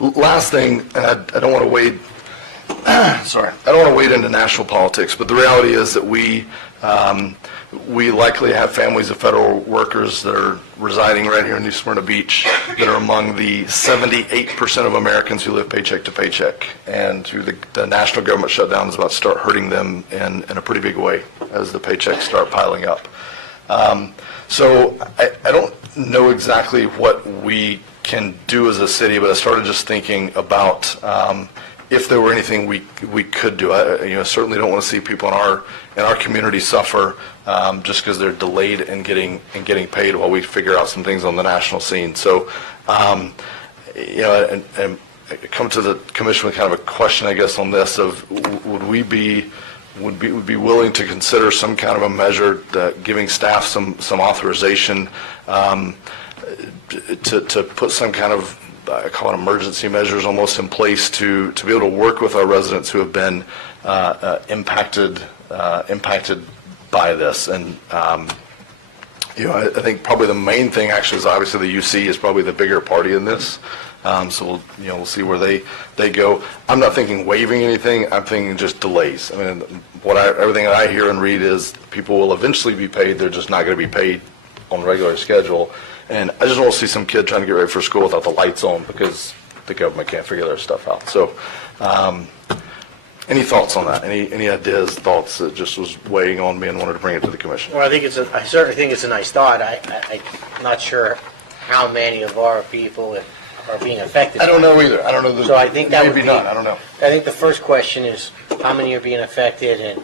Last thing, and I don't want to wade. Sorry, I don't want to wade into national politics, but the reality is that we likely have families of federal workers that are residing right here in New Smyrna Beach that are among the 78% of Americans who live paycheck to paycheck. And through the national government shutdown is about to start hurting them in a pretty big way as the paychecks start piling up. So I don't know exactly what we can do as a city, but I started just thinking about if there were anything we could do. I certainly don't want to see people in our community suffer just because they're delayed in getting paid while we figure out some things on the national scene. So and I come to the commission with kind of a question, I guess, on this of would we be willing to consider some kind of a measure that giving staff some authorization to put some kind of, I call it emergency measures almost in place to be able to work with our residents who have been impacted by this. And I think probably the main thing actually is obviously the UC is probably the bigger party in this. So we'll see where they go. I'm not thinking waiving anything. I'm thinking just delays. I mean, everything that I hear and read is people will eventually be paid. They're just not going to be paid on a regular schedule. And I just don't want to see some kid trying to get ready for school without the lights on because the government can't figure their stuff out. So, any thoughts on that? Any ideas, thoughts that just was weighing on me and wanted to bring it to the commission? Well, I certainly think it's a nice thought. I'm not sure how many of our people are being affected. I don't know either. I don't know. So I think that would be none. I don't know. I think the first question is how many are being affected, and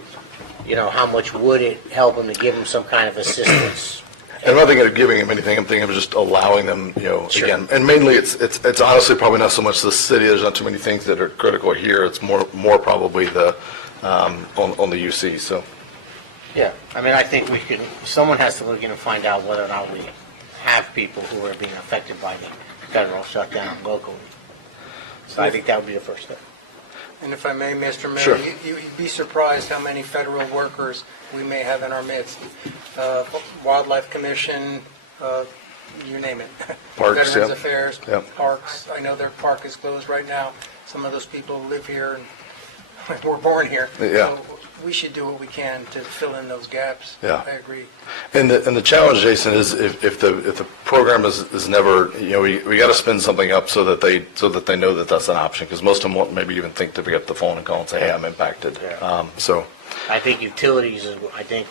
how much would it help them to give them some kind of assistance. And I'm not thinking of giving them anything. I'm thinking of just allowing them, Sure. again. And mainly, it's honestly probably not so much the city. There's not too many things that are critical here. It's more probably the on the UC. So. Yeah, I mean, I think someone has to look in and find out whether or not we have people who are being affected by the federal shutdown locally. So I think that would be the first step. And if I may, Mr. Mayor, Sure. you'd be surprised how many federal workers we may have in our midst. Wildlife Commission, you name it. Parks, Veterans yep. Affairs, Yep. Parks. I know their park is closed right now. Some of those people live here and were born here. Yeah. So we should do what we can to fill in those gaps. Yeah. I agree. And the challenge, Jason, is if the program is never, we got to spin something up so that they know that that's an option, because most of them won't maybe even think to pick up the phone and call and say, hey, I'm impacted. Yeah. So I think utilities I think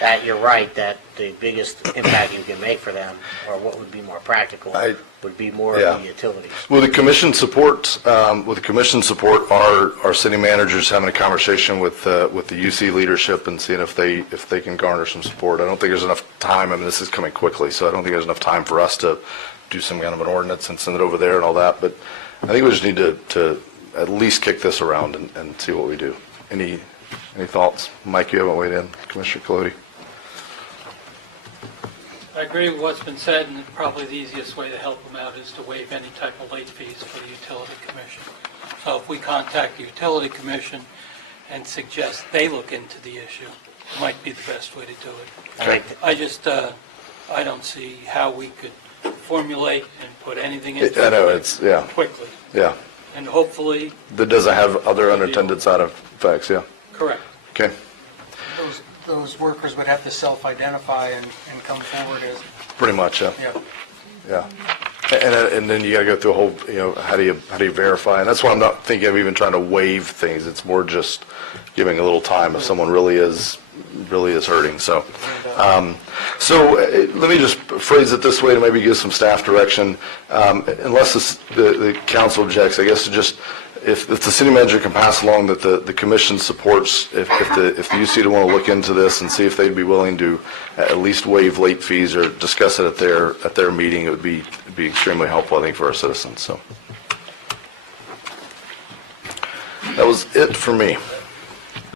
that you're right, that the biggest impact you can make for them, or what would be more practical, would be more of the utilities. With the commission support, our city managers having a conversation with the UC leadership and seeing if they can garner some support. I don't think there's enough time. I mean, this is coming quickly, so I don't think there's enough time for us to do some kind of an ordinance and send it over there and all that. But I think we just need to at least kick this around and see what we do. Any thoughts? Mike, you haven't weighed in. Commissioner Colodi. I agree with what's been said, and probably the easiest way to help them out is to waive any type of late fees for the utility commission. So if we contact the utility commission and suggest they look into the issue, it might be the best way to do it. Okay. I don't see how we could formulate and put anything into I know, it quickly. Yeah. And hopefully... That doesn't have other unintended side effects, yeah. Correct. Okay. Those workers would have to self-identify and come forward as... Pretty much, yeah. Yeah. Yeah. And then you got to go through a whole, how do you verify? And that's why I'm not thinking of even trying to waive things. It's more just giving a little time if someone really is hurting. So, let me just phrase it this way to maybe give some staff direction. Unless the council objects, I guess just if the city manager can pass along that the commission supports, if the UC to want to look into this and see if they'd be willing to at least waive late fees or discuss it at their meeting, it would be extremely helpful, I think, for our citizens. So that was it for me.